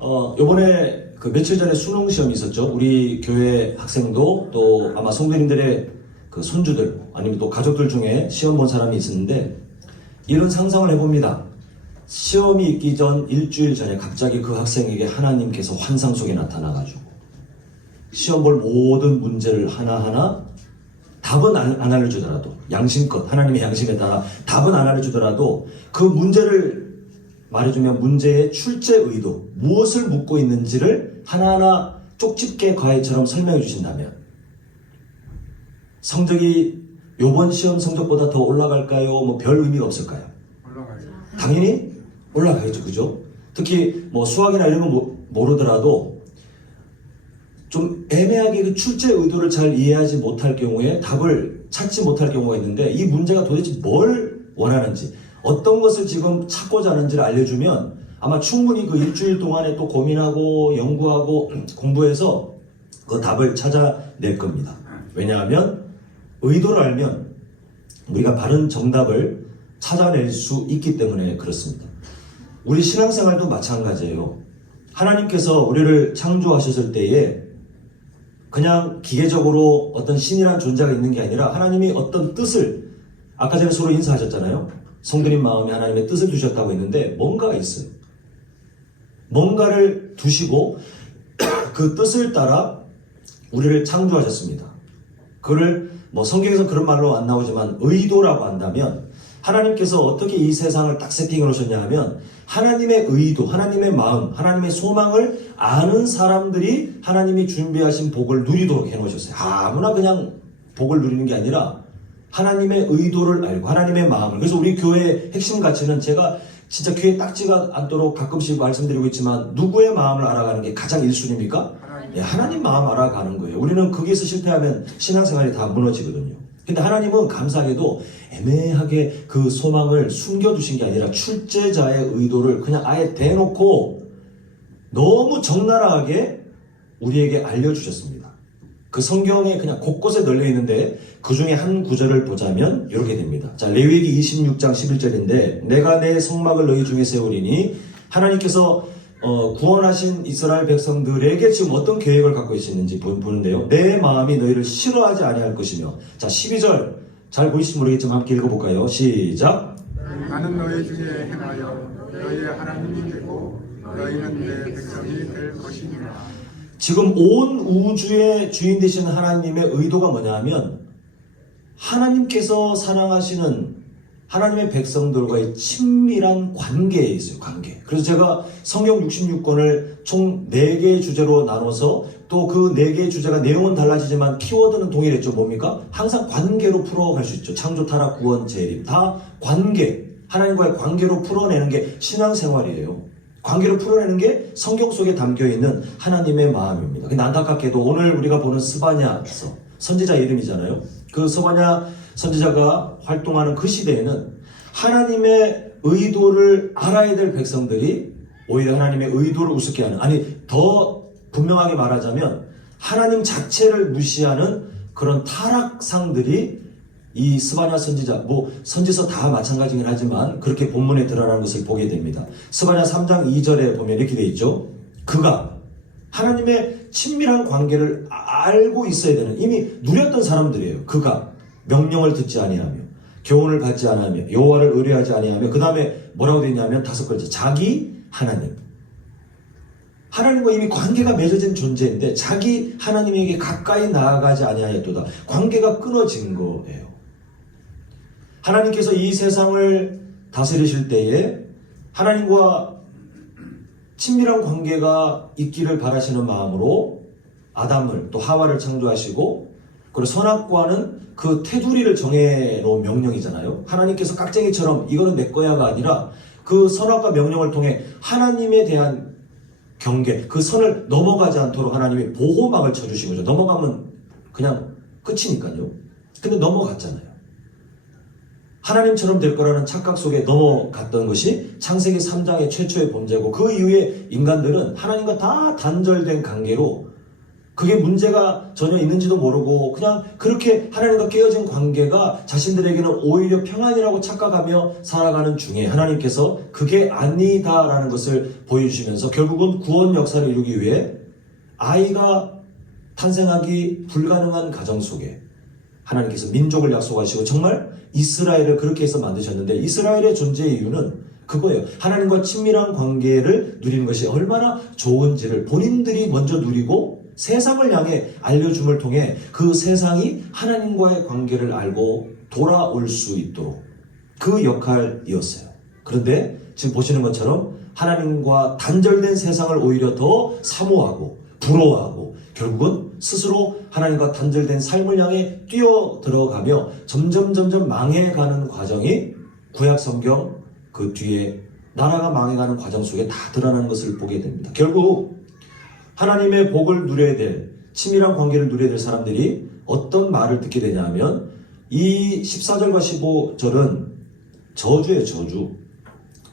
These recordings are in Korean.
요번에 그 며칠 전에 수능 시험이 있었죠. 우리 교회 학생도 또 아마 성도님들의 그 손주들 아니면 또 가족들 중에 시험 본 사람이 있었는데 이런 상상을 해봅니다. 시험이 있기 전 일주일 전에 갑자기 그 학생에게 하나님께서 환상 속에 나타나가지고 시험 볼 모든 문제를 하나하나 답은 안 알려주더라도 양심껏 하나님의 양심에 따라 답은 안 알려주더라도 그 문제를 말해주면 문제의 출제 의도 무엇을 묻고 있는지를 하나하나 쪽집게 과외처럼 설명해 주신다면 성적이 요번 시험 성적보다 더 올라갈까요? 뭐 별 의미가 없을까요? 올라가요. 당연히 올라가겠죠. 그죠? 특히 뭐 수학이나 이런 거 모르더라도 좀 애매하게 그 출제 의도를 잘 이해하지 못할 경우에 답을 찾지 못할 경우가 있는데 이 문제가 도대체 뭘 원하는지 어떤 것을 지금 찾고자 하는지를 알려주면 아마 충분히 그 일주일 동안에 또 고민하고 연구하고 공부해서 그 답을 찾아낼 겁니다. 왜냐하면 의도를 알면 우리가 바른 정답을 찾아낼 수 있기 때문에 그렇습니다. 우리 신앙생활도 마찬가지예요. 하나님께서 우리를 창조하셨을 때에 그냥 기계적으로 어떤 신이란 존재가 있는 게 아니라 하나님이 어떤 뜻을 아까 전에 서로 인사하셨잖아요. 성도님 마음에 하나님의 뜻을 두셨다고 했는데 뭔가가 있어요. 뭔가를 두시고 그 뜻을 따라 우리를 창조하셨습니다. 그를 뭐 성경에서 그런 말로 안 나오지만 의도라고 한다면 하나님께서 어떻게 이 세상을 딱 세팅해 놓으셨냐 하면 하나님의 의도, 하나님의 마음, 하나님의 소망을 아는 사람들이 하나님이 준비하신 복을 누리도록 해 놓으셨어요. 아무나 그냥 복을 누리는 게 아니라 하나님의 의도를 알고 하나님의 마음을. 그래서 우리 교회의 핵심 가치는 제가 진짜 귀에 딱지가 않도록 가끔씩 말씀드리고 있지만 누구의 마음을 알아가는 게 가장 1순위입니까? 하나님 마음 알아가는 거예요. 우리는 거기에서 실패하면 신앙생활이 다 무너지거든요. 근데 하나님은 감사하게도 애매하게 그 소망을 숨겨두신 게 아니라 출제자의 의도를 그냥 아예 대놓고 너무 적나라하게 우리에게 알려주셨습니다. 그 성경에 그냥 곳곳에 널려 있는데 그 중에 한 구절을 보자면 이렇게 됩니다. 자, 레위기 26장 11절인데 내가 내 성막을 너희 중에 세우리니 하나님께서 구원하신 이스라엘 백성들에게 지금 어떤 계획을 갖고 계시는지 보는데요. 내 마음이 너희를 싫어하지 아니할 것이며 자 12절 잘 보이실지 모르겠지만 함께 읽어볼까요? 시작. 나는 너희 중에 행하여 너희의 하나님이 되고 너희는 내 백성이 될 것이니라. 지금 온 우주의 주인 되시는 하나님의 의도가 뭐냐면 하나님께서 사랑하시는 하나님의 백성들과의 친밀한 관계에 있어요. 관계. 그래서 제가 성경 66권을 총 4개의 주제로 나눠서 또 그 4개의 주제가 내용은 달라지지만 키워드는 동일했죠. 뭡니까? 항상 관계로 풀어갈 수 있죠. 창조, 타락, 구원, 재림. 다 관계. 하나님과의 관계로 풀어내는 게 신앙생활이에요. 관계로 풀어내는 게 성경 속에 담겨있는 하나님의 마음입니다. 근데 안타깝게도 오늘 우리가 보는 스바냐서 선지자 이름이잖아요. 그 스바냐 선지자가 활동하는 그 시대에는 하나님의 의도를 알아야 될 백성들이 오히려 하나님의 의도를 우습게 하는, 아니 더 분명하게 말하자면 하나님 자체를 무시하는 그런 타락상들이 이 스바냐 선지자, 뭐 선지서 다 마찬가지긴 하지만 그렇게 본문에 드러나는 것을 보게 됩니다. 스바냐 3장 2절에 보면 이렇게 되어 있죠. 그가 하나님의 친밀한 관계를 알고 있어야 되는, 이미 누렸던 사람들이에요. 그가 명령을 듣지 아니하며 교훈을 받지 아니하며 여호와를 의뢰하지 아니하며 그 다음에 뭐라고 되어 있냐면 5번째 자기 하나님. 하나님과 이미 관계가 맺어진 존재인데 자기 하나님에게 가까이 나아가지 아니하였도다. 관계가 끊어진 거예요. 하나님께서 이 세상을 다스리실 때에 하나님과 친밀한 관계가 있기를 바라시는 마음으로 아담을 또 하와를 창조하시고 그리고 선악과는 그 테두리를 정해놓은 명령이잖아요. 하나님께서 깍쟁이처럼 이거는 내 거야가 아니라 그 선악과 명령을 통해 하나님에 대한 경계, 그 선을 넘어가지 않도록 하나님이 보호막을 쳐주신 거죠. 넘어가면 그냥 끝이니까요. 근데 넘어갔잖아요. 하나님처럼 될 거라는 착각 속에 넘어갔던 것이 창세기 3장의 최초의 범죄고 그 이후에 인간들은 하나님과 다 단절된 관계로 그게 문제가 전혀 있는지도 모르고 그냥 그렇게 하나님과 깨어진 관계가 자신들에게는 오히려 평안이라고 착각하며 살아가는 중에 하나님께서 그게 아니다라는 것을 보여주시면서 결국은 구원 역사를 이루기 위해 아이가 탄생하기 불가능한 가정 속에 하나님께서 민족을 약속하시고 정말 이스라엘을 그렇게 해서 만드셨는데 이스라엘의 존재의 이유는 그거예요. 하나님과 친밀한 관계를 누리는 것이 얼마나 좋은지를 본인들이 먼저 누리고 세상을 향해 알려줌을 통해 그 세상이 하나님과의 관계를 알고 돌아올 수 있도록 그 역할이었어요. 그런데 지금 보시는 것처럼 하나님과 단절된 세상을 오히려 더 사모하고 부러워하고 결국은 스스로 하나님과 단절된 삶을 향해 뛰어 들어가며 점점 망해가는 과정이 구약 성경 그 뒤에 나라가 망해가는 과정 속에 다 드러나는 것을 보게 됩니다. 결국 하나님의 복을 누려야 될 친밀한 관계를 누려야 될 사람들이 어떤 말을 듣게 되냐 하면 이 14절과 15절은 저주예요. 저주.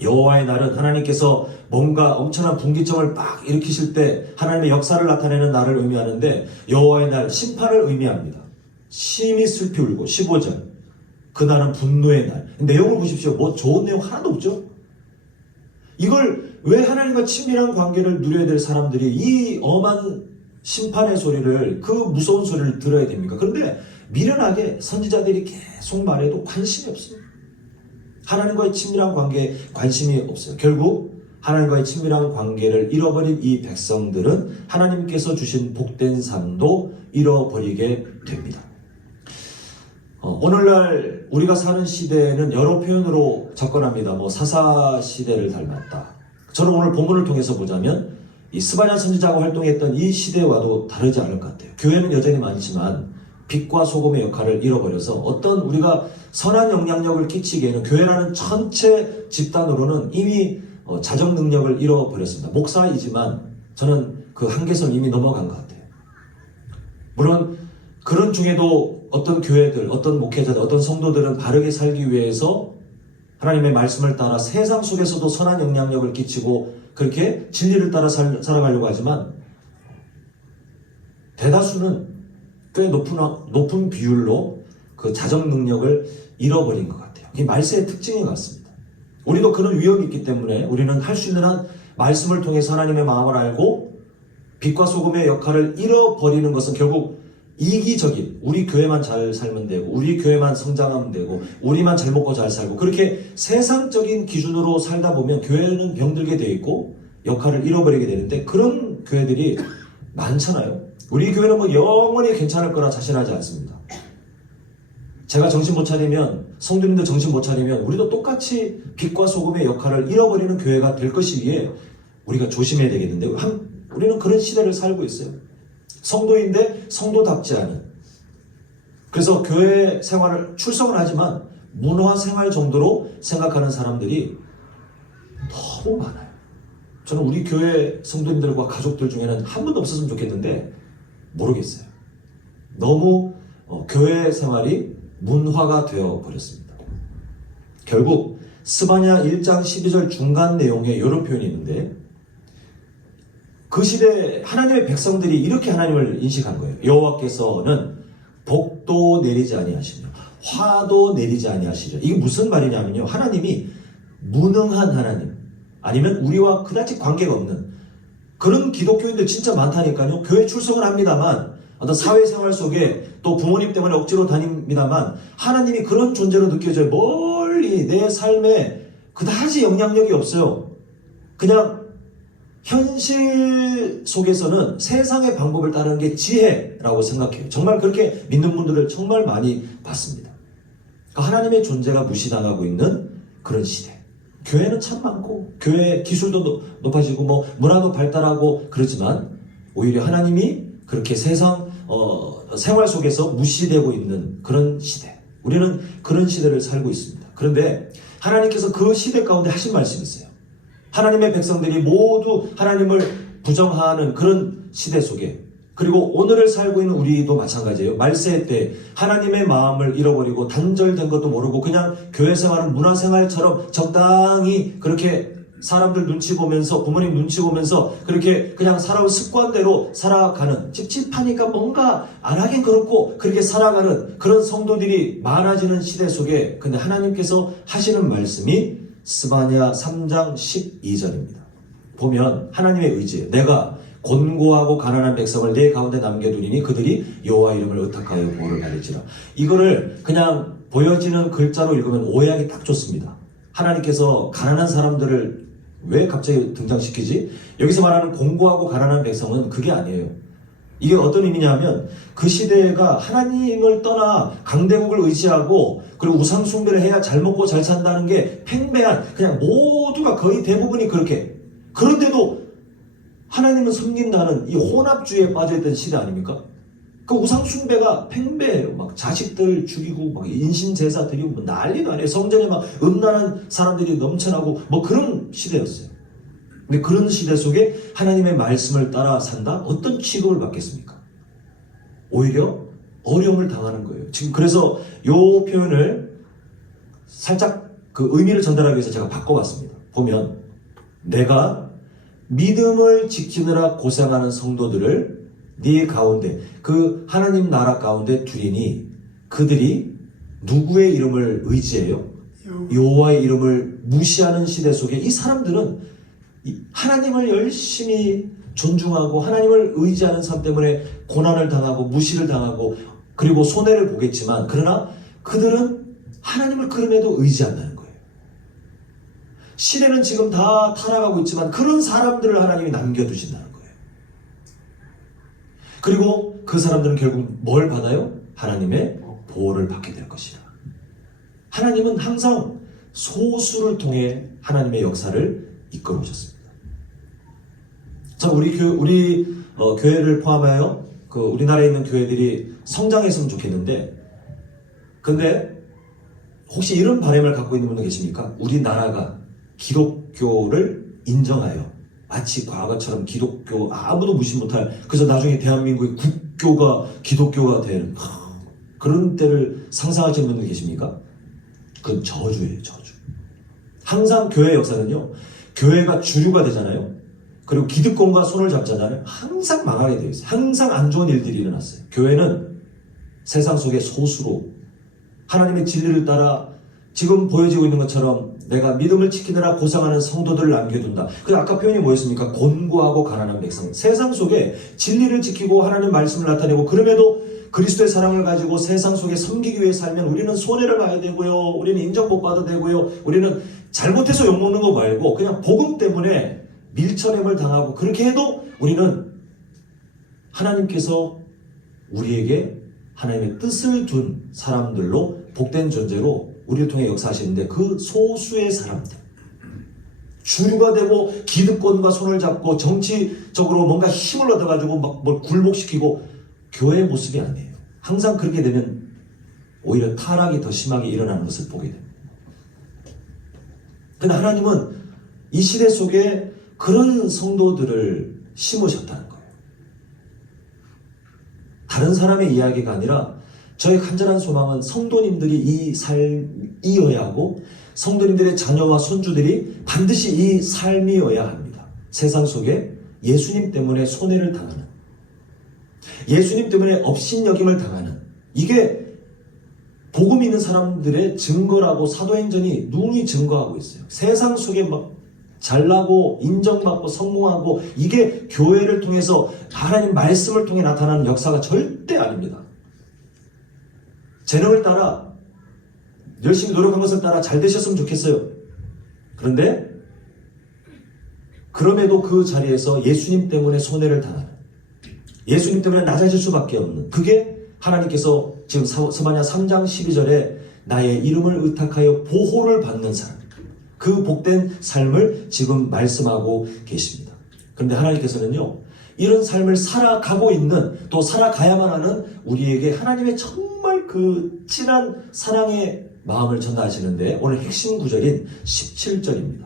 여호와의 날은 하나님께서 뭔가 엄청난 분기점을 막 일으키실 때 하나님의 역사를 나타내는 날을 의미하는데 여호와의 날 심판을 의미합니다. 심히 슬피 울고 15절 그날은 분노의 날. 내용을 보십시오. 뭐 좋은 내용 하나도 없죠. 이걸 왜 하나님과 친밀한 관계를 누려야 될 사람들이 이 엄한 심판의 소리를 그 무서운 소리를 들어야 됩니까? 그런데 미련하게 선지자들이 계속 말해도 관심이 없습니다. 하나님과의 친밀한 관계에 관심이 없어요. 결국 하나님과의 친밀한 관계를 잃어버린 이 백성들은 하나님께서 주신 복된 삶도 잃어버리게 됩니다. 오늘날 우리가 사는 시대에는 여러 표현으로 접근합니다. 사사 시대를 닮았다. 저는 오늘 본문을 통해서 보자면 이 스바냐 선지자가 활동했던 이 시대와도 다르지 않을 것 같아요. 교회는 여전히 많지만 빛과 소금의 역할을 잃어버려서 어떤 우리가 선한 영향력을 끼치기에는 교회라는 전체 집단으로는 이미 자정 능력을 잃어버렸습니다. 목사이지만 저는 그 한계선 이미 넘어간 것 같아요. 물론 그런 중에도 어떤 교회들, 어떤 목회자들, 어떤 성도들은 바르게 살기 위해서 하나님의 말씀을 따라 세상 속에서도 선한 영향력을 끼치고 그렇게 진리를 따라 살아가려고 하지만 대다수는 꽤 높은 비율로 그 자정 능력을 잃어버린 것 같아요. 이게 말세의 특징인 것 같습니다. 우리도 그런 위험이 있기 때문에 우리는 할 수 있는 한 말씀을 통해서 하나님의 마음을 알고 빛과 소금의 역할을 잃어버리는 것은 결국 이기적인 우리 교회만 잘 살면 되고 우리 교회만 성장하면 되고 우리만 잘 먹고 잘 살고 그렇게 세상적인 기준으로 살다 보면 교회는 병들게 돼 있고 역할을 잃어버리게 되는데 그런 교회들이 많잖아요. 우리 교회는 영원히 괜찮을 거라 자신하지 않습니다. 제가 정신 못 차리면 성도님들 정신 못 차리면 우리도 똑같이 빛과 소금의 역할을 잃어버리는 교회가 될 것이기에 우리가 조심해야 되겠는데 우리는 그런 시대를 살고 있어요. 성도인데 성도답지 않은. 그래서 교회 생활을 출석을 하지만 문화 생활 정도로 생각하는 사람들이 너무 많아요. 저는 우리 교회 성도님들과 가족들 중에는 한 분도 없었으면 좋겠는데 모르겠어요. 너무 교회 생활이 문화가 되어 버렸습니다. 결국 스바냐 1장 12절 중간 내용에 이런 표현이 있는데 그 시대 하나님의 백성들이 이렇게 하나님을 인식한 거예요. 여호와께서는 복도 내리지 아니하시며 화도 내리지 아니하시죠. 이게 무슨 말이냐면요. 하나님이 무능한 하나님 아니면 우리와 그다지 관계가 없는 그런 기독교인들 진짜 많다니까요. 교회 출석을 합니다만 어떤 사회생활 속에 또 부모님 때문에 억지로 다닙니다만 하나님이 그런 존재로 느껴져요. 멀리 내 삶에 그다지 영향력이 없어요. 그냥 현실 속에서는 세상의 방법을 따르는 게 지혜라고 생각해요. 정말 그렇게 믿는 분들을 정말 많이 봤습니다. 그러니까 하나님의 존재가 무시당하고 있는 그런 시대. 교회는 참 많고 교회 기술도 높아지고 문화도 발달하고 그러지만 오히려 하나님이 그렇게 세상 생활 속에서 무시되고 있는 그런 시대. 우리는 그런 시대를 살고 있습니다. 그런데 하나님께서 그 시대 가운데 하신 말씀이 있어요. 하나님의 백성들이 모두 하나님을 부정하는 그런 시대 속에 그리고 오늘을 살고 있는 우리도 마찬가지예요. 말세 때 하나님의 마음을 잃어버리고 단절된 것도 모르고 그냥 교회 생활은 문화 생활처럼 적당히 그렇게 사람들 눈치 보면서, 부모님 눈치 보면서 그렇게 그냥 살아온 습관대로 살아가는, 찝찝하니까 뭔가 안 하긴 그렇고 그렇게 살아가는 그런 성도들이 많아지는 시대 속에, 근데 하나님께서 하시는 말씀이 스바냐 3장 12절입니다. 보면 하나님의 의지예요. 내가 곤고하고 가난한 백성을 내 가운데 남겨두리니 그들이 여호와 이름을 의탁하여 보호를 받을지라. 이거를 그냥 보여지는 글자로 읽으면 오해하기 딱 좋습니다. 하나님께서 가난한 사람들을 왜 갑자기 등장시키지? 여기서 말하는 곤고하고 가난한 백성은 그게 아니에요. 이게 어떤 의미냐면 그 시대가 하나님을 떠나 강대국을 의지하고 그리고 우상 숭배를 해야 잘 먹고 잘 산다는 게 팽배한, 그냥 모두가 거의 대부분이 그렇게, 그런데도 하나님은 섬긴다는 이 혼합주의에 빠져있던 시대 아닙니까? 그 우상 숭배가 팽배해요. 막 자식들 죽이고 막 인신 제사 드리고 뭐 난리도 아니에요. 성전에 막 음란한 사람들이 넘쳐나고 뭐 그런 시대였어요. 근데 그런 시대 속에 하나님의 말씀을 따라 산다? 어떤 취급을 받겠습니까? 오히려 어려움을 당하는 거예요. 지금 그래서 요 표현을 살짝 그 의미를 전달하기 위해서 제가 바꿔봤습니다. 보면 내가 믿음을 지키느라 고생하는 성도들을 네 가운데, 그 하나님 나라 가운데 두리니 그들이 누구의 이름을 의지해요? 여호와의 이름을 무시하는 시대 속에 이 사람들은 하나님을 열심히 존중하고 하나님을 의지하는 삶 때문에 고난을 당하고 무시를 당하고 그리고 손해를 보겠지만, 그러나 그들은 하나님을 그럼에도 의지한다는 거예요. 시대는 지금 다 타락하고 있지만 그런 사람들을 하나님이 남겨두신다는 거예요. 그리고 그 사람들은 결국 뭘 받아요? 하나님의 보호를 받게 될 것이라. 하나님은 항상 소수를 통해 하나님의 역사를 이끌어 오셨습니다. 자, 우리 교회를 포함하여 그 우리나라에 있는 교회들이 성장했으면 좋겠는데, 근데 혹시 이런 바람을 갖고 있는 분도 계십니까? 우리나라가 기독교를 인정하여 마치 과거처럼 기독교 아무도 무시 못할, 그래서 나중에 대한민국의 국교가 기독교가 되는 그런 때를 상상하시는 분들 계십니까? 그건 저주예요, 저주. 항상 교회 역사는요, 교회가 주류가 되잖아요. 그리고 기득권과 손을 잡잖아요. 항상 망하게 되어 있어요. 항상 안 좋은 일들이 일어났어요. 교회는 세상 속의 소수로 하나님의 진리를 따라 지금 보여지고 있는 것처럼 내가 믿음을 지키느라 고생하는 성도들을 남겨둔다. 그래서 아까 표현이 뭐였습니까? 곤고하고 가난한 백성. 세상 속에 진리를 지키고 하나님 말씀을 나타내고 그럼에도 그리스도의 사랑을 가지고 세상 속에 섬기기 위해 살면 우리는 손해를 봐야 되고요. 우리는 인정 못 받아도 되고요. 우리는 잘못해서 욕먹는 거 말고 그냥 복음 때문에 밀쳐냄을 당하고 그렇게 해도 우리는 하나님께서 우리에게 하나님의 뜻을 둔 사람들로 복된 존재로 우리를 통해 역사하시는데, 그 소수의 사람들, 주류가 되고 기득권과 손을 잡고 정치적으로 뭔가 힘을 얻어가지고 막 뭘 굴복시키고, 교회의 모습이 아니에요. 항상 그렇게 되면 오히려 타락이 더 심하게 일어나는 것을 보게 됩니다. 그런데 하나님은 이 시대 속에 그런 성도들을 심으셨다는 거예요. 다른 사람의 이야기가 아니라 저의 간절한 소망은 성도님들이 이 삶이어야 하고 성도님들의 자녀와 손주들이 반드시 이 삶이어야 합니다. 세상 속에 예수님 때문에 손해를 당하는, 예수님 때문에 업신여김을 당하는, 이게 복음 있는 사람들의 증거라고 사도행전이 누누이 증거하고 있어요. 세상 속에 막 잘나고 인정받고 성공하고 이게 교회를 통해서 하나님 말씀을 통해 나타나는 역사가 절대 아닙니다. 재능을 따라 열심히 노력한 것을 따라 잘 되셨으면 좋겠어요. 그런데 그럼에도 그 자리에서 예수님 때문에 손해를 당하는, 예수님 때문에 낮아질 수밖에 없는, 그게 하나님께서 지금 스바냐 3장 12절에 나의 이름을 의탁하여 보호를 받는 사람, 그 복된 삶을 지금 말씀하고 계십니다. 그런데 하나님께서는요, 이런 삶을 살아가고 있는, 또 살아가야만 하는 우리에게 하나님의 정말 그 진한 사랑의 마음을 전하시는데, 오늘 핵심 구절인 17절입니다.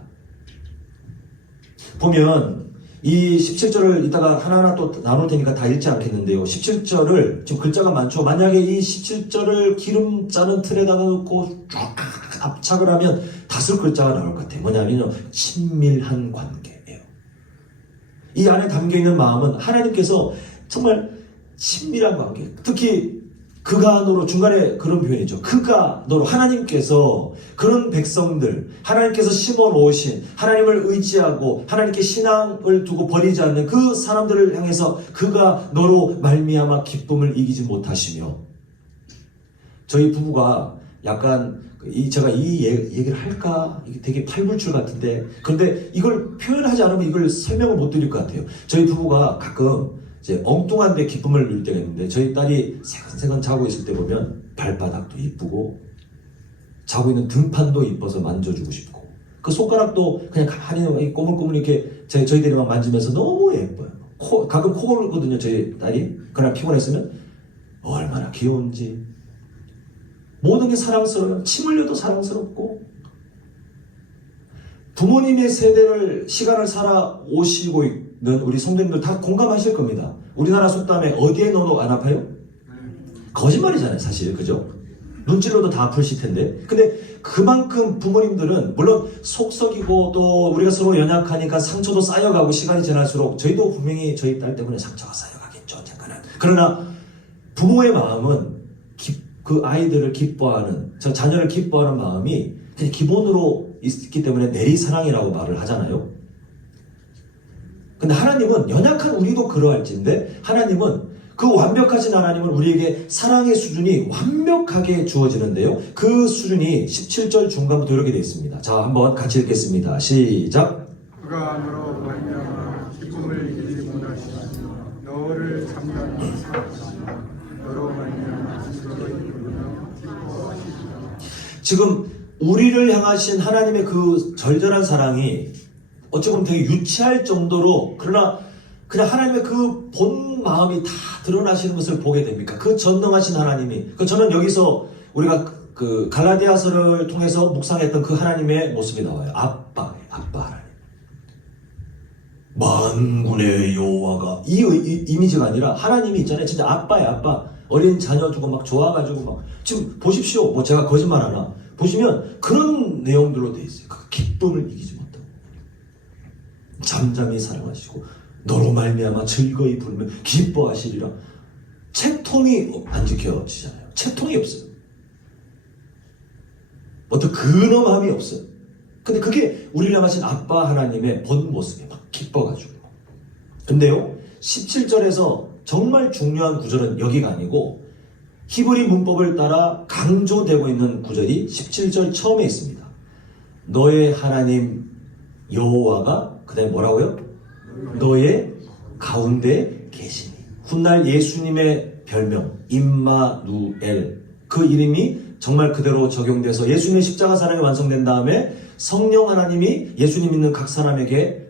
보면 이 17절을 이따가 하나하나 또 나눌 테니까 다 읽지 않겠는데요. 17절을, 지금 글자가 많죠. 만약에 이 17절을 기름 짜는 틀에다가 넣고 쫙 압착을 하면 다섯 글자가 나올 것 같아요. 뭐냐면요, 친밀한 관계예요. 이 안에 담겨있는 마음은 하나님께서 정말 친밀한 관계, 특히 그가 너로, 중간에 그런 표현이죠. 그가 너로, 하나님께서 그런 백성들, 하나님께서 심어 놓으신, 하나님을 의지하고 하나님께 신앙을 두고 버리지 않는 그 사람들을 향해서 그가 너로 말미암아 기쁨을 이기지 못하시며, 저희 부부가 약간 제가 이 얘기를 할까? 이게 되게 팔불출 같은데, 그런데 이걸 표현하지 않으면 이걸 설명을 못 드릴 것 같아요. 저희 부부가 가끔 이제 엉뚱한데 기쁨을 누릴 때가 있는데, 저희 딸이 새근새근 자고 있을 때 보면 발바닥도 이쁘고 자고 있는 등판도 이뻐서 만져주고 싶고, 그 손가락도 그냥 가만히 꼬물꼬물 이렇게 저희들이 막 만지면서 너무 예뻐요. 가끔 코 골거든요, 저희 딸이. 그날 피곤했으면 얼마나 귀여운지. 모든 게 사랑스러워요. 침 흘려도 사랑스럽고. 부모님의 세대를, 시간을 살아오시고 있는 우리 성도님들 다 공감하실 겁니다. 우리나라 속담에 어디에 넣어도 안 아파요? 거짓말이잖아요, 사실. 그죠? 눈 찔러도 다 아프실 텐데. 근데 그만큼 부모님들은 물론 속썩이고 또 우리가 서로 연약하니까 상처도 쌓여가고, 시간이 지날수록 저희도 분명히 저희 딸 때문에 상처가 쌓여가겠죠, 언젠가는. 그러나 부모의 마음은 그 아이들을 기뻐하는, 저 자녀를 기뻐하는 마음이 그냥 기본으로 있기 때문에 내리사랑이라고 말을 하잖아요. 근데 하나님은, 연약한 우리도 그러할진데 하나님은, 그 완벽하신 하나님은 우리에게 사랑의 수준이 완벽하게 주어지는데요, 그 수준이 17절 중간부터 이렇게 되어 있습니다. 자, 한번 같이 읽겠습니다. 시작. 그가 너로 말미암아 기쁨을 이기지 못하시고 너를 참다니 사랑하시고 너로 말미암아 너의 기쁨을 기뻐하시고. 지금 우리를 향하신 하나님의 그 절절한 사랑이 어찌 보면 되게 유치할 정도로, 그러나 그냥 하나님의 그 본 마음이 다 드러나시는 것을 보게 됩니까? 그 전능하신 하나님이, 저는 여기서 우리가 그 갈라디아서를 통해서 묵상했던 그 하나님의 모습이 나와요. 아빠 하나님. 만군의 여호와가, 이 이미지가 아니라 하나님이 있잖아요. 진짜 아빠예요, 아빠. 어린 자녀 두고 막 좋아가지고 막, 지금 보십시오. 뭐 제가 거짓말 하나. 보시면 그런 내용들로 돼 있어요. 그 기쁨을 이기지 못하고 잠잠히 사랑하시고 너로 말미암아 즐거이 부르며 기뻐하시리라. 채통이 안 지켜지잖아요. 채통이 없어요. 어떤 근엄함이 없어요. 근데 그게 우리를 향하신 아빠 하나님의 본 모습이에요. 막 기뻐가지고. 근데요, 17절에서 정말 중요한 구절은 여기가 아니고 히브리 문법을 따라 강조되고 있는 구절이 17절 처음에 있습니다. 너의 하나님 여호와가, 그 다음에 뭐라고요? 너의 가운데 계시니. 훗날 예수님의 별명 임마누엘, 그 이름이 정말 그대로 적용돼서 예수님의 십자가 사랑이 완성된 다음에 성령 하나님이 예수님 믿는 각 사람에게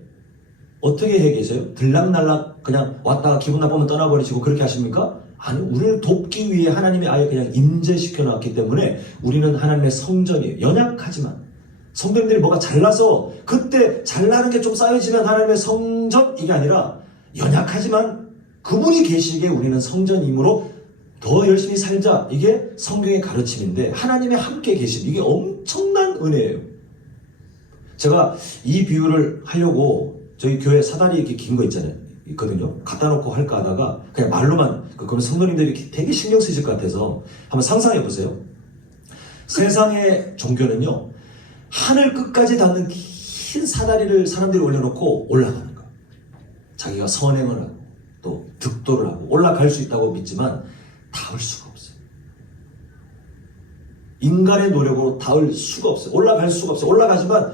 어떻게 해 계세요? 들락날락 그냥 왔다가 기분 나쁘면 떠나버리시고 그렇게 하십니까? 아니, 우리를 돕기 위해 하나님이 아예 그냥 임재시켜 놨기 때문에 우리는 하나님의 성전이에요. 연약하지만 성도님들이 뭐가 잘나서 그때 잘나는 게 좀 쌓여지면 하나님의 성전, 이게 아니라 연약하지만 그분이 계시기에 우리는 성전이므로 더 열심히 살자. 이게 성경의 가르침인데, 하나님의 함께 계심, 이게 엄청난 은혜예요. 제가 이 비유를 하려고 저희 교회 사다리 이렇게 긴 거 있거든요. 갖다 놓고 할까 하다가 그냥 말로만, 그러면 성도님들이 되게 신경 쓰실 것 같아서 한번 상상해 보세요. 세상의 종교는요, 하늘 끝까지 닿는 긴 사다리를 사람들이 올려놓고 올라가는 거. 자기가 선행을 하고 또 득도를 하고 올라갈 수 있다고 믿지만 닿을 수가 없어요. 인간의 노력으로 닿을 수가 없어요. 올라갈 수가 없어요. 올라가지만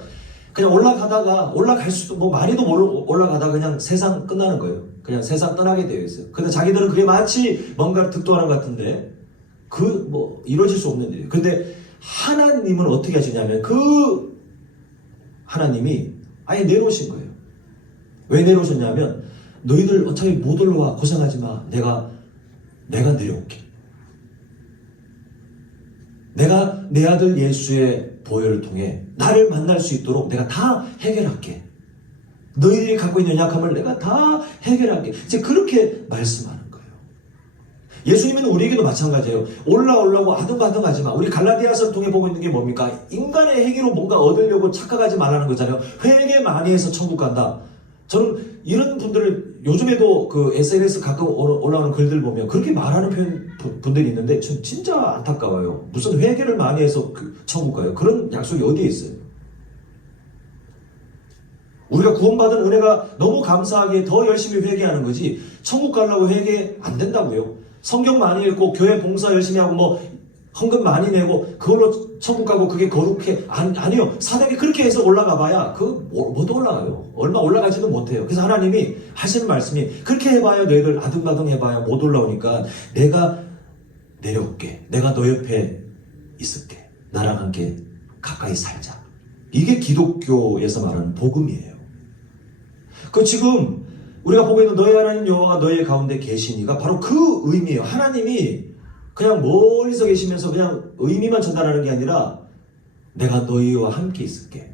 그냥 올라가다가, 올라갈 수도 뭐 많이도 모르고 올라가다가 그냥 세상 끝나는 거예요. 그냥 세상 떠나게 되어 있어요. 근데 자기들은 그게 마치 뭔가를 득도하는 것 같은데 이루어질 수 없는 일이에요. 근데 하나님은 어떻게 하시냐면 그 하나님이 아예 내려오신 거예요. 왜 내려오셨냐면, 너희들 어차피 못 올라와, 고생하지 마. 내가 내려올게. 내가 내 아들 예수의 보혈을 통해 나를 만날 수 있도록 내가 다 해결할게. 너희들이 갖고 있는 연약함을 내가 다 해결할게. 이제 그렇게 말씀하는 거예요. 예수님은 우리에게도 마찬가지예요. 올라오려고 아등바등하지 마. 우리 갈라디아서를 통해 보고 있는 게 뭡니까? 인간의 행위로 뭔가 얻으려고 착각하지 말라는 거잖아요. 회개 많이 해서 천국 간다. 저는 이런 분들을 요즘에도 그 SNS 가끔 올라오는 글들 보면 그렇게 말하는 분들이 있는데 전 진짜 안타까워요. 무슨 회개를 많이 해서 천국 가요. 그런 약속이 어디에 있어요? 우리가 구원받은 은혜가 너무 감사하게 더 열심히 회개하는 거지 천국 가려고 회개 안 된다고요. 성경 많이 읽고 교회 봉사 열심히 하고 뭐 헌금 많이 내고 그걸로 천국 가고 그게 거룩해. 아니요. 사대기 그렇게 해서 올라가 봐야 못 올라가요. 얼마 올라가지도 못해요. 그래서 하나님이 하시는 말씀이 그렇게 해봐야 너희들 아등바등 해봐야 못 올라오니까 내가 내려올게. 내가 너 옆에 있을게. 나랑 함께 가까이 살자. 이게 기독교에서 말하는 복음이에요. 그 지금 우리가 보고 있는 너희 하나님 여호와가 너희 가운데 계시니가 바로 그 의미예요. 하나님이 그냥 멀리서 계시면서 그냥 의미만 전달하는 게 아니라 내가 너희와 함께 있을게.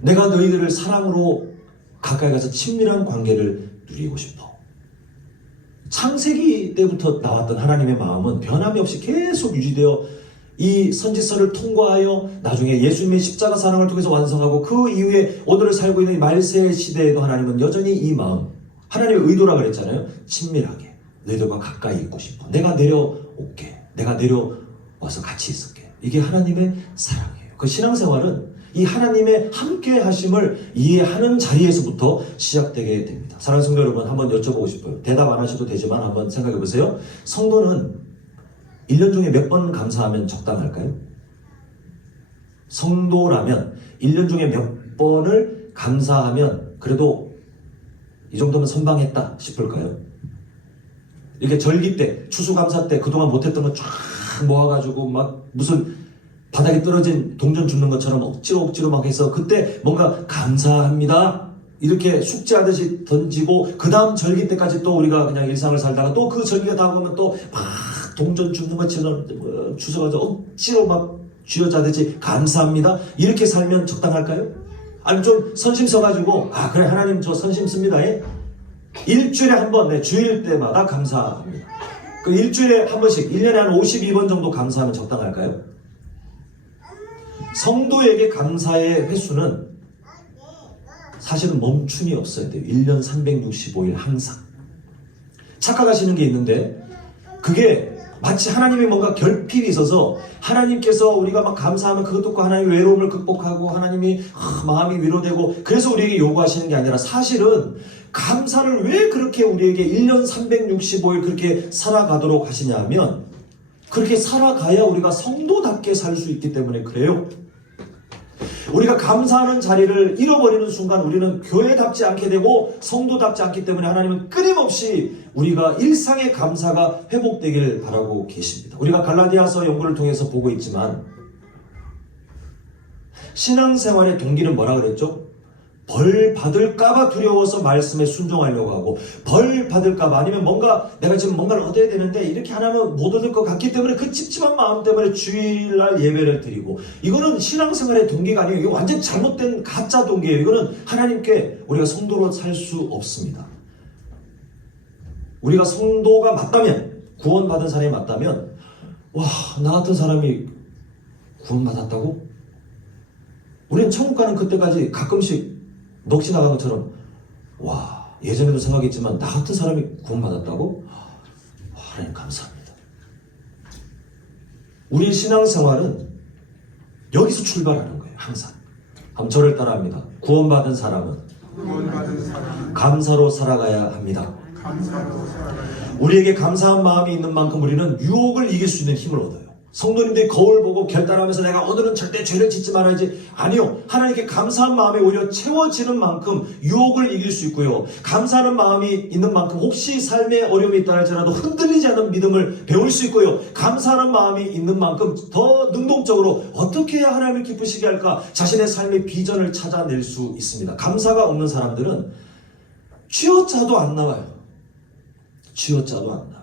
내가 너희들을 사랑으로 가까이 가서 친밀한 관계를 누리고 싶어. 창세기 때부터 나왔던 하나님의 마음은 변함이 없이 계속 유지되어 이 선지서를 통과하여 나중에 예수님의 십자가 사랑을 통해서 완성하고 그 이후에 오늘을 살고 있는 말세 시대에도 하나님은 여전히 이 마음, 하나님의 의도라 그랬잖아요. 친밀하게 너희들과 가까이 있고 싶어. 내가 내려올게. 내가 내려와서 같이 있을게. 이게 하나님의 사랑이에요. 그 신앙생활은 이 하나님의 함께 하심을 이해하는 자리에서부터 시작되게 됩니다. 사랑하는 성도 여러분, 한번 여쭤보고 싶어요. 대답 안 하셔도 되지만 한번 생각해 보세요. 성도는 1년 중에 몇 번 감사하면 적당할까요? 성도라면 1년 중에 몇 번을 감사하면 그래도 이 정도면 선방했다 싶을까요? 이렇게 절기 때, 추수감사 때 그동안 못했던 거 쫙 모아가지고 막 무슨 바닥에 떨어진 동전 줍는 것처럼 억지로 막 해서 그때 뭔가 감사합니다. 이렇게 숙제하듯이 던지고 그 다음 절기 때까지 또 우리가 그냥 일상을 살다가 또 그 절기가 다가오면 또 막 동전 줍는 것처럼 주워가지고 억지로 막 쥐어짜듯이 감사합니다. 이렇게 살면 적당할까요? 아니면 좀 선심 써가지고 그래 하나님 저 선심 씁니다. 일주일에 한 번, 주일 때마다 감사합니다. 그 일주일에 한 번씩, 1년에 한 52번 정도 감사하면 적당할까요? 성도에게 감사의 횟수는 사실은 멈춤이 없어야 돼요. 1년 365일 항상. 착각하시는 게 있는데, 그게 마치 하나님의 뭔가 결핍이 있어서 하나님께서 우리가 막 감사하면 그것 듣고 하나님의 외로움을 극복하고 하나님이 마음이 위로되고 그래서 우리에게 요구하시는 게 아니라 사실은 감사를 왜 그렇게 우리에게 1년 365일 그렇게 살아가도록 하시냐 하면 그렇게 살아가야 우리가 성도답게 살 수 있기 때문에 그래요. 우리가 감사하는 자리를 잃어버리는 순간 우리는 교회답지 않게 되고 성도답지 않기 때문에 하나님은 끊임없이 우리가 일상의 감사가 회복되길 바라고 계십니다. 우리가 갈라디아서 연구를 통해서 보고 있지만 신앙생활의 동기는 뭐라 그랬죠? 벌 받을까봐 두려워서 말씀에 순종하려고 하고 벌 받을까봐 아니면 뭔가 내가 지금 뭔가를 얻어야 되는데 이렇게 안 하면 못 얻을 것 같기 때문에 그 찝찝한 마음 때문에 주일날 예배를 드리고 이거는 신앙생활의 동기가 아니에요. 이거 완전 잘못된 가짜 동기예요. 이거는 하나님께 우리가 성도로 살 수 없습니다. 우리가 성도가 맞다면 구원받은 사람이 맞다면 와, 나 같은 사람이 구원받았다고? 우리는 천국 가는 그때까지 가끔씩 넋이 나간 것처럼 와 예전에도 생각했지만 나 같은 사람이 구원받았다고? 하나님 감사합니다. 우리 신앙생활은 여기서 출발하는 거예요. 항상. 한번 저를 따라합니다. 구원받은 사람은 감사로 살아가야 합니다. 우리에게 감사한 마음이 있는 만큼 우리는 유혹을 이길 수 있는 힘을 얻어요. 성도님들이 거울 보고 결단하면서 내가 오늘은 절대 죄를 짓지 말아야지. 아니요. 하나님께 감사한 마음이 오히려 채워지는 만큼 유혹을 이길 수 있고요. 감사하는 마음이 있는 만큼 혹시 삶에 어려움이 있다 할지라도 흔들리지 않는 믿음을 배울 수 있고요. 감사하는 마음이 있는 만큼 더 능동적으로 어떻게 해야 하나님을 기쁘시게 할까 자신의 삶의 비전을 찾아낼 수 있습니다. 감사가 없는 사람들은 쥐어짜도 안 나와요. 쥐어짜도 안 나와요.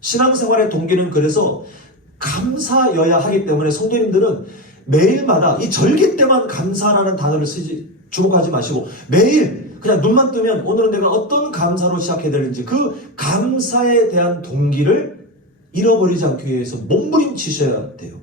신앙생활의 동기는 그래서 감사여야 하기 때문에 성도님들은 매일마다 이 절기 때만 감사라는 단어를 쓰지 주목하지 마시고 매일 그냥 눈만 뜨면 오늘은 내가 어떤 감사로 시작해야 되는지 그 감사에 대한 동기를 잃어버리지 않기 위해서 몸부림치셔야 돼요.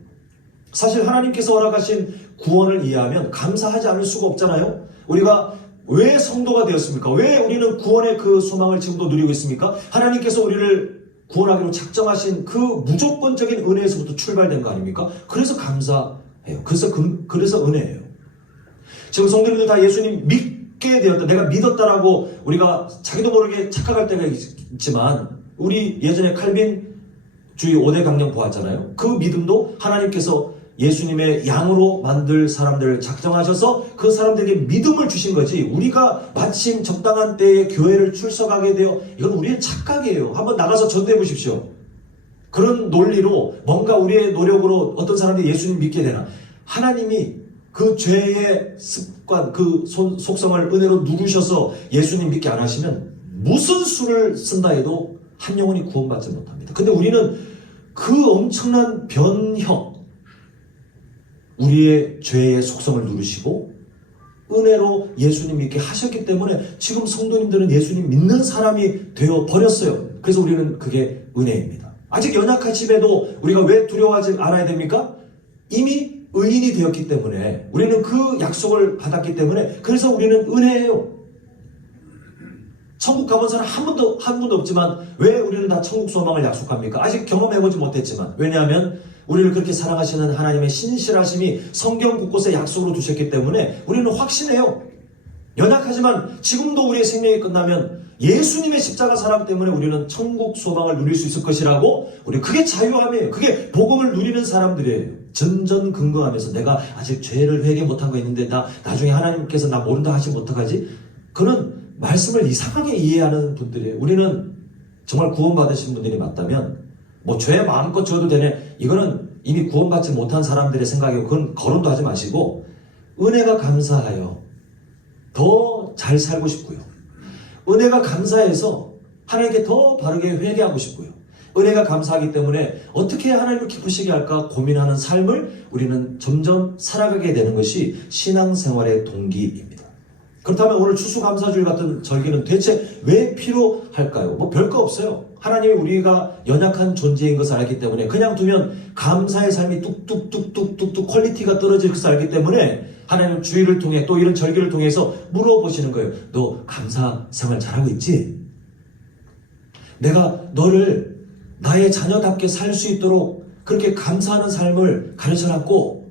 사실 하나님께서 허락하신 구원을 이해하면 감사하지 않을 수가 없잖아요. 우리가 왜 성도가 되었습니까? 왜 우리는 구원의 그 소망을 지금도 누리고 있습니까? 하나님께서 우리를 구원하기로 작정하신 그 무조건적인 은혜에서부터 출발된 거 아닙니까? 그래서 감사해요. 그래서 은혜예요. 지금 성도님들 다 예수님 믿게 되었다. 내가 믿었다라고 우리가 자기도 모르게 착각할 때가 있지만 우리 예전에 칼빈주의 5대 강령 보았잖아요. 그 믿음도 하나님께서 예수님의 양으로 만들 사람들을 작정하셔서 그 사람들에게 믿음을 주신 거지 우리가 마침 적당한 때에 교회를 출석하게 되어 이건 우리의 착각이에요. 한번 나가서 전도해 보십시오. 그런 논리로 뭔가 우리의 노력으로 어떤 사람들이 예수님 믿게 되나. 하나님이 그 죄의 습관, 그 속성을 은혜로 누르셔서 예수님 믿게 안 하시면 무슨 수를 쓴다 해도 한 영혼이 구원받지 못합니다. 근데 우리는 그 엄청난 변형, 우리의 죄의 속성을 누르시고 은혜로 예수님 믿게 하셨기 때문에 지금 성도님들은 예수님 믿는 사람이 되어 버렸어요. 그래서 우리는 그게 은혜입니다. 아직 연약하심에도 우리가 왜 두려워하지 않아야 됩니까? 이미 의인이 되었기 때문에 우리는 그 약속을 받았기 때문에 그래서 우리는 은혜예요. 천국 가본 사람 한 분도 없지만 왜 우리는 다 천국 소망을 약속합니까? 아직 경험해보지 못했지만 왜냐하면 우리를 그렇게 사랑하시는 하나님의 신실하심이 성경 곳곳에 약속으로 두셨기 때문에 우리는 확신해요. 연약하지만 지금도 우리의 생명이 끝나면 예수님의 십자가 사랑 때문에 우리는 천국 소망을 누릴 수 있을 것이라고 우리 그게 자유함이에요. 그게 복음을 누리는 사람들이에요. 전전긍긍하면서 내가 아직 죄를 회개 못한 거 있는데 나중에 하나님께서 나 모른다 하시면 어떡하지? 그는 말씀을 이상하게 이해하는 분들이에요. 우리는 정말 구원받으신 분들이 맞다면 뭐 죄 마음껏 지어도 되네. 이거는 이미 구원받지 못한 사람들의 생각이고 그건 거론도 하지 마시고 은혜가 감사하여 더 잘 살고 싶고요. 은혜가 감사해서 하나님께 더 바르게 회개하고 싶고요. 은혜가 감사하기 때문에 어떻게 하나님을 기쁘시게 할까 고민하는 삶을 우리는 점점 살아가게 되는 것이 신앙생활의 동기입니다. 그렇다면 오늘 추수감사주일 같은 절기는 대체 왜 필요할까요? 뭐 별거 없어요. 하나님이 우리가 연약한 존재인 것을 알기 때문에 그냥 두면 감사의 삶이 뚝뚝뚝뚝뚝뚝 퀄리티가 떨어질 것을 알기 때문에 하나님 주일을 통해 또 이런 절기를 통해서 물어보시는 거예요. 너 감사 생활 잘하고 있지? 내가 너를 나의 자녀답게 살 수 있도록 그렇게 감사하는 삶을 가르쳐놨고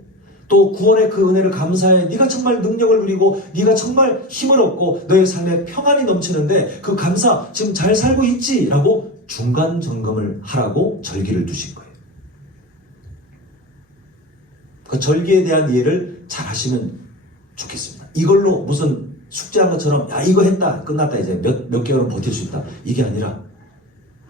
또 구원의 그 은혜를 감사해 네가 정말 능력을 누리고 네가 정말 힘을 얻고 너의 삶에 평안이 넘치는데 그 감사 지금 잘 살고 있지? 라고 중간 점검을 하라고 절기를 두신 거예요. 그 절기에 대한 이해를 잘 하시면 좋겠습니다. 이걸로 무슨 숙제한 것처럼 야 이거 했다 끝났다 이제 몇 개월은 버틸 수 있다 이게 아니라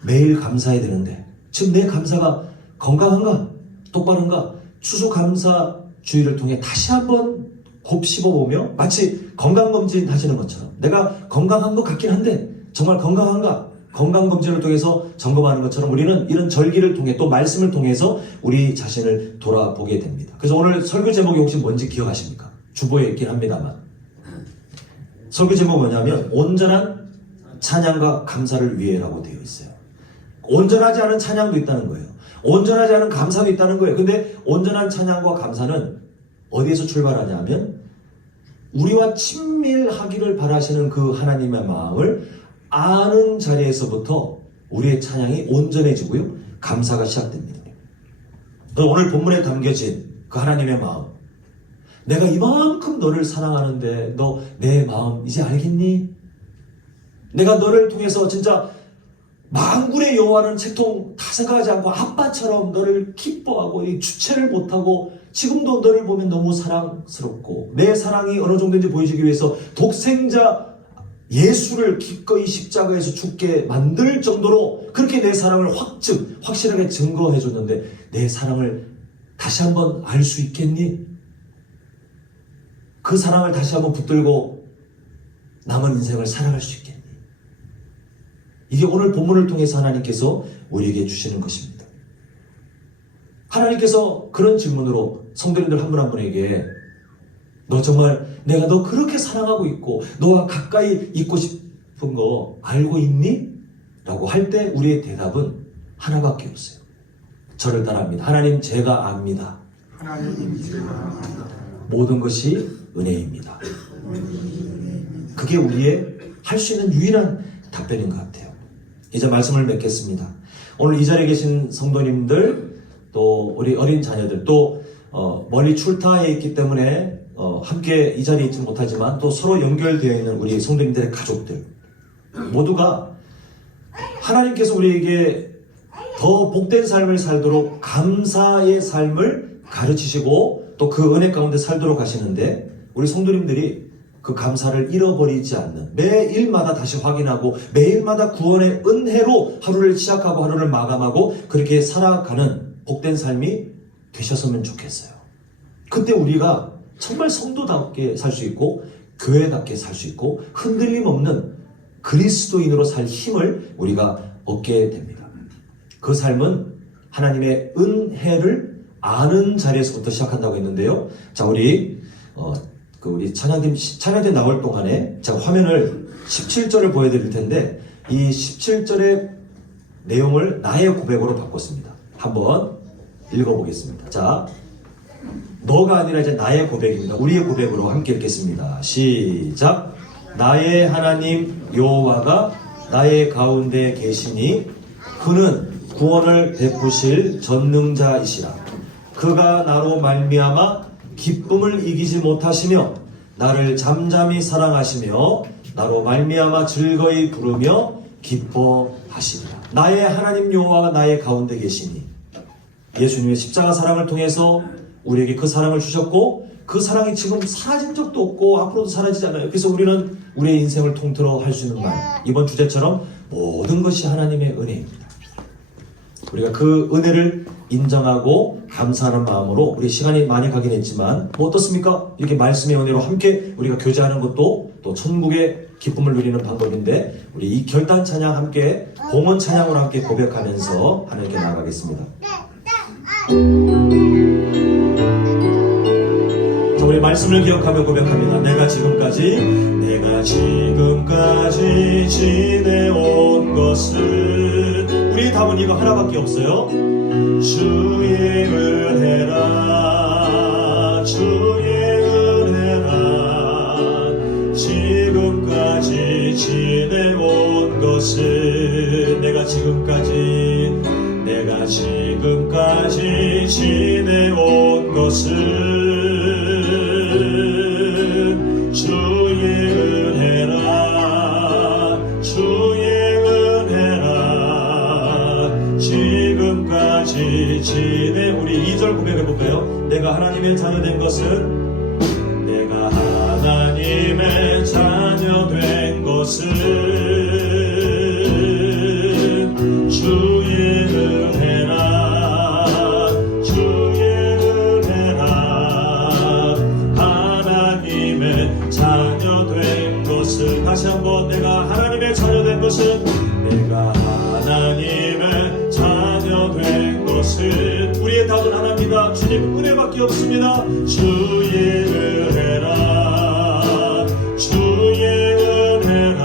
매일 감사해야 되는데 지금 내 감사가 건강한가? 똑바른가? 추수감사 주의를 통해 다시 한번 곱씹어보며 마치 건강검진 하시는 것처럼 내가 건강한 것 같긴 한데 정말 건강한가? 건강검진을 통해서 점검하는 것처럼 우리는 이런 절기를 통해 또 말씀을 통해서 우리 자신을 돌아보게 됩니다. 그래서 오늘 설교 제목이 혹시 뭔지 기억하십니까? 주보에 있긴 합니다만 설교 제목은 뭐냐면 온전한 찬양과 감사를 위해라고 되어 있어요. 온전하지 않은 찬양도 있다는 거예요. 온전하지 않은 감사도 있다는 거예요. 근데 온전한 찬양과 감사는 어디에서 출발하냐면 우리와 친밀하기를 바라시는 그 하나님의 마음을 아는 자리에서부터 우리의 찬양이 온전해지고요. 감사가 시작됩니다. 오늘 본문에 담겨진 그 하나님의 마음. 내가 이만큼 너를 사랑하는데 너 내 마음 이제 알겠니? 내가 너를 통해서 진짜 만군의 여호와는 채통 다 생각하지 않고 아빠처럼 너를 기뻐하고 주체를 못하고 지금도 너를 보면 너무 사랑스럽고 내 사랑이 어느 정도인지 보여주기 위해서 독생자 예수를 기꺼이 십자가에서 죽게 만들 정도로 그렇게 내 사랑을 확실하게 증거해 줬는데 내 사랑을 다시 한번 알 수 있겠니? 그 사랑을 다시 한번 붙들고 남은 인생을 살아갈 수 있겠니? 이게 오늘 본문을 통해서 하나님께서 우리에게 주시는 것입니다. 하나님께서 그런 질문으로 성도님들 한 분 한 분에게 너 정말 내가 너 그렇게 사랑하고 있고 너와 가까이 있고 싶은 거 알고 있니? 라고 할 때 우리의 대답은 하나밖에 없어요. 저를 따라합니다. 하나님, 제가 압니다. 하나님 제가 압니다. 모든 것이 은혜입니다. 그게 우리의 할 수 있는 유일한 답변인 것 같아요. 이제 말씀을 맺겠습니다. 오늘 이 자리에 계신 성도님들, 또 우리 어린 자녀들, 또 멀리 출타해 있기 때문에 함께 이 자리에 있지 못하지만 또 서로 연결되어 있는 우리 성도님들의 가족들 모두가 하나님께서 우리에게 더 복된 삶을 살도록 감사의 삶을 가르치시고 또 그 은혜 가운데 살도록 하시는데, 우리 성도님들이 그 감사를 잃어버리지 않는, 매일마다 다시 확인하고 매일마다 구원의 은혜로 하루를 시작하고 하루를 마감하고 그렇게 살아가는 복된 삶이 되셨으면 좋겠어요. 그때 우리가 정말 성도답게 살 수 있고 교회답게 살 수 있고 흔들림 없는 그리스도인으로 살 힘을 우리가 얻게 됩니다. 그 삶은 하나님의 은혜를 아는 자리에서부터 시작한다고 했는데요. 자, 우리 찬양팀 나올 동안에 제가 화면을 17절을 보여드릴 텐데, 이 17절의 내용을 나의 고백으로 바꿨습니다. 한번 읽어보겠습니다. 자, 너가 아니라 이제 나의 고백입니다. 우리의 고백으로 함께 읽겠습니다. 시작. 나의 하나님 여호와가 나의 가운데 계시니 그는 구원을 베푸실 전능자이시라. 그가 나로 말미암아 기쁨을 이기지 못하시며 나를 잠잠히 사랑하시며 나로 말미암아 즐거이 부르며 기뻐하시리라. 나의 하나님 여호와가 나의 가운데 계시니, 예수님의 십자가 사랑을 통해서 우리에게 그 사랑을 주셨고 그 사랑이 지금 사라진 적도 없고 앞으로도 사라지지 않아요. 그래서 우리는 우리의 인생을 통틀어 할 수 있는 말, 이번 주제처럼 모든 것이 하나님의 은혜입니다. 우리가 그 은혜를 인정하고 감사하는 마음으로, 우리 시간이 많이 가긴 했지만 뭐 어떻습니까? 이렇게 말씀의 은혜로 함께 우리가 교제하는 것도 또 천국의 기쁨을 누리는 방법인데, 우리 이 결단 찬양 함께 봉헌 찬양으로 함께 고백하면서 하나님께 나아가겠습니다. 자, 우리 말씀을 기억하며 고백합니다. 내가 지금까지 지내온 것은, 우리의 답은 이거 하나밖에 없어요. 주의 은혜라, 주의 은혜라. 지금까지 지내온 것은, 내가 지금까지 지내온 것은 주의 은혜라, 주의 은혜라. 지금까지 우리 2절 고백해볼까요? 내가 하나님의 자녀 된 것은, 내가 하나님의 자녀 된 것은 주의 은혜라, 주의 은혜라. 하나님의 자녀 된 것은, 다시 한번, 내가 하나님의 자녀 된 것은, 내가 하나님의 자녀 된 것은, 우리의 답은 하나입니다. 주님 은혜밖에 없습니다. 주의 은혜라, 주의 은혜라.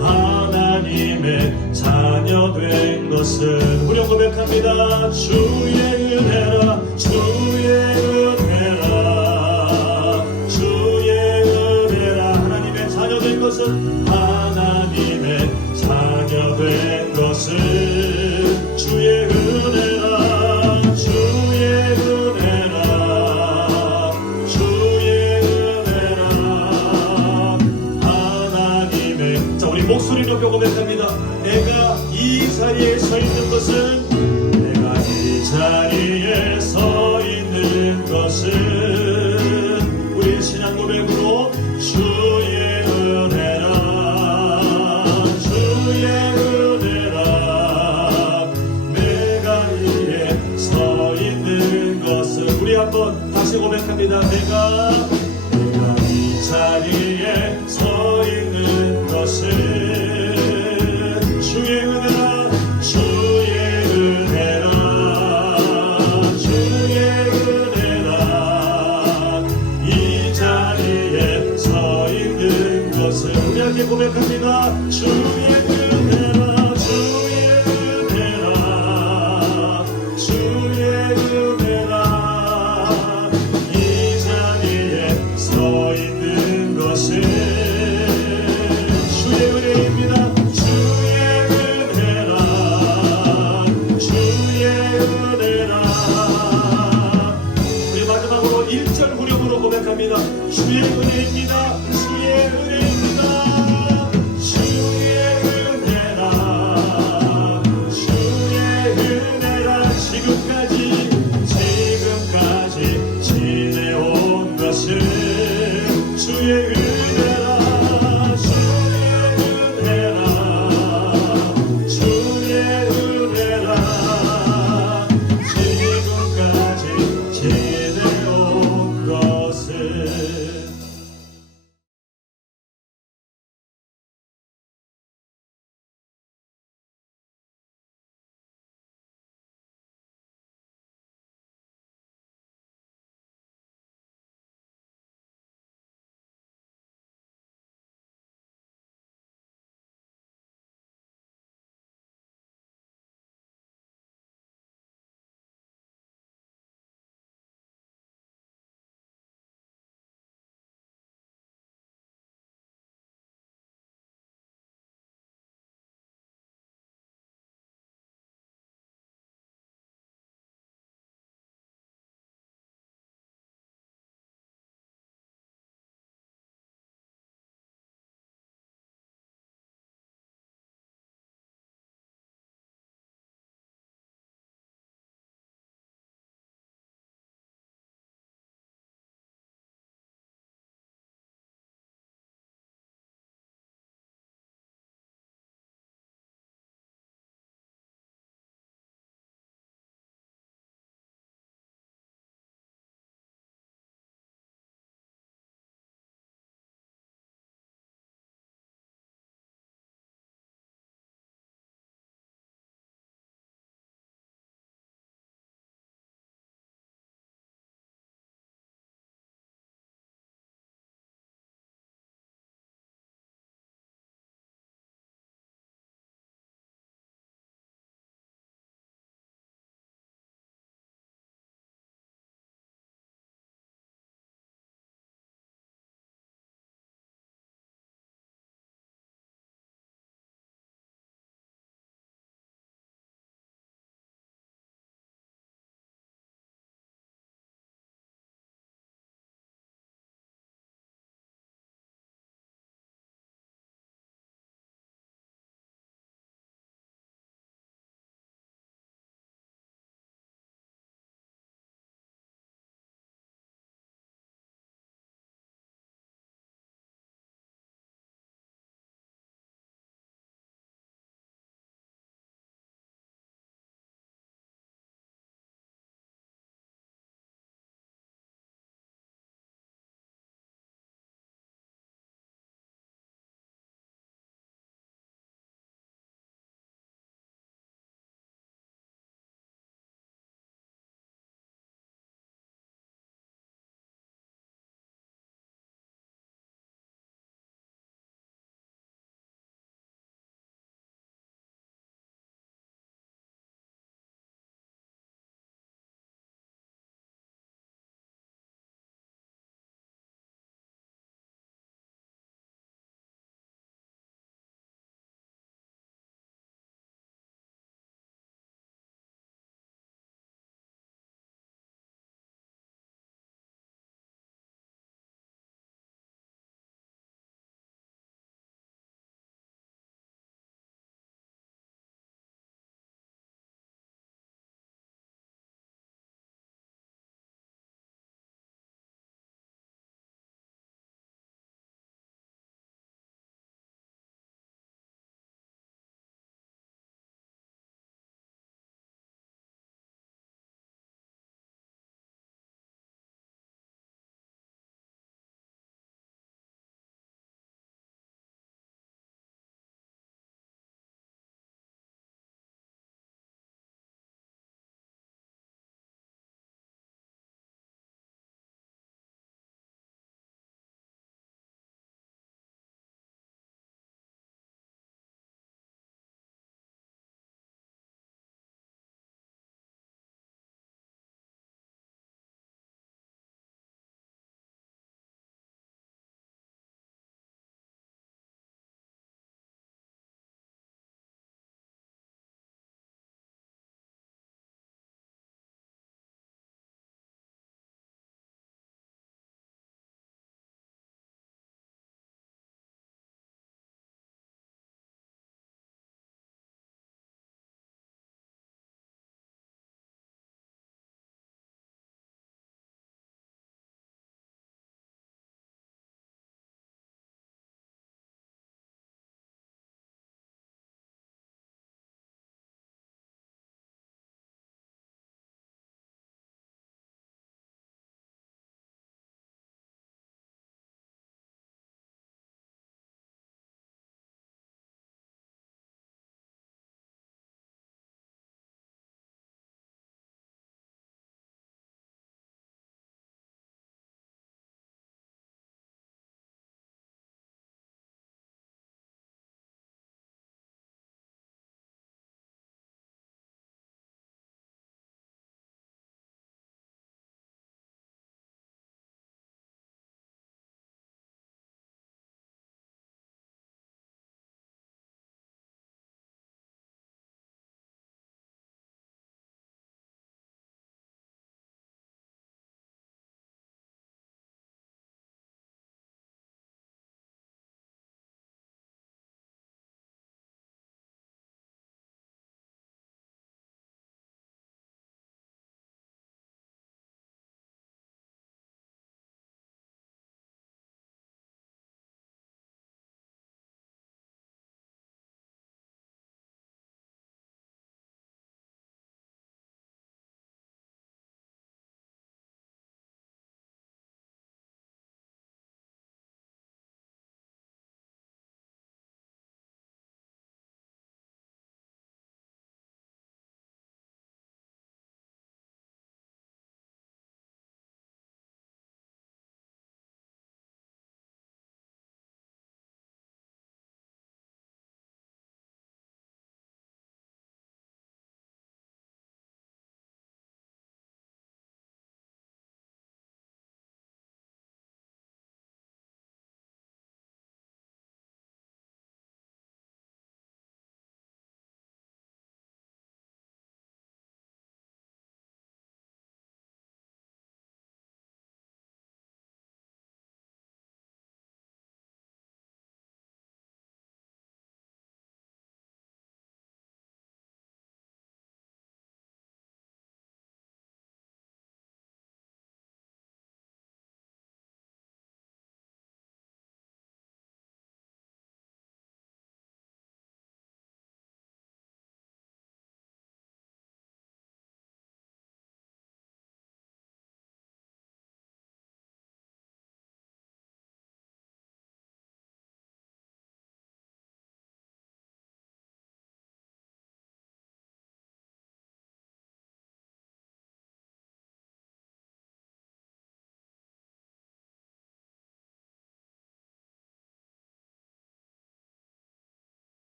하나님의 자녀 된 것은, 우리 고백합니다. 주의 은혜라, 주의 은혜라, 주의 은혜라. 하나님의 자녀 된 것은, 하나님의 자녀 된 것은 주의 은혜라, 주의 은혜라, 주의 은혜라. 하나님의, 자, 우리 목소리 높여 고백합니다. 내가 이 자리에 서 있는 것은, 내가 이 자리에 서 있는 것은, 우리의 신앙 고백으로 주의 은혜라, 주의 은혜라. 내가 이에 서 있는 것은, 우리 한번 다시 고백합니다. 내가 이 자리에 서 있는 것은 주의 은혜라, 주의 은혜라, 주의 은혜라. 고백합니다. 주의